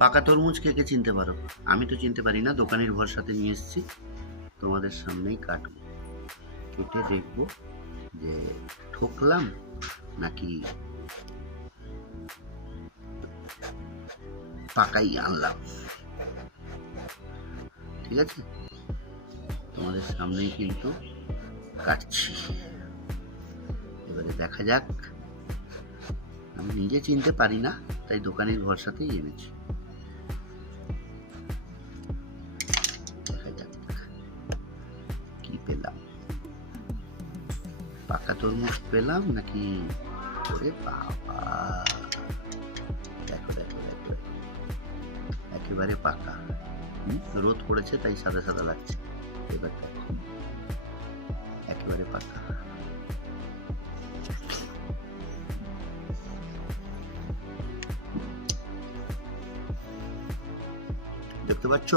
পাকা তরমুজ কে কে চিনতে পারো? আমি তো চিনতে পারি না, দোকানের ভরসাতে নিয়ে এসেছি, তোমাদের সামনেই কাটবো, কেটে দেখবো যে ঠকলাম নাকি পাকাই আনলাম। ঠিক আছে, তোমাদের সামনেই কিন্তু কাটছি, এবারে দেখা যাক। আমি নিজে চিনতে পারি না, তাই দোকানের ভরসাতেই এনেছি। দেখা যাক কি পেলাম, পাকা তরমুজ পেলাম নাকি। ওরে বাবা, দেখো দেখো দেখো, একেবারে পাকা। রোদ পড়েছে তাই সাদা সাদা লাগছে। এবার দেখো, একেবারে পাকা। দেখতে পাচ্ছ?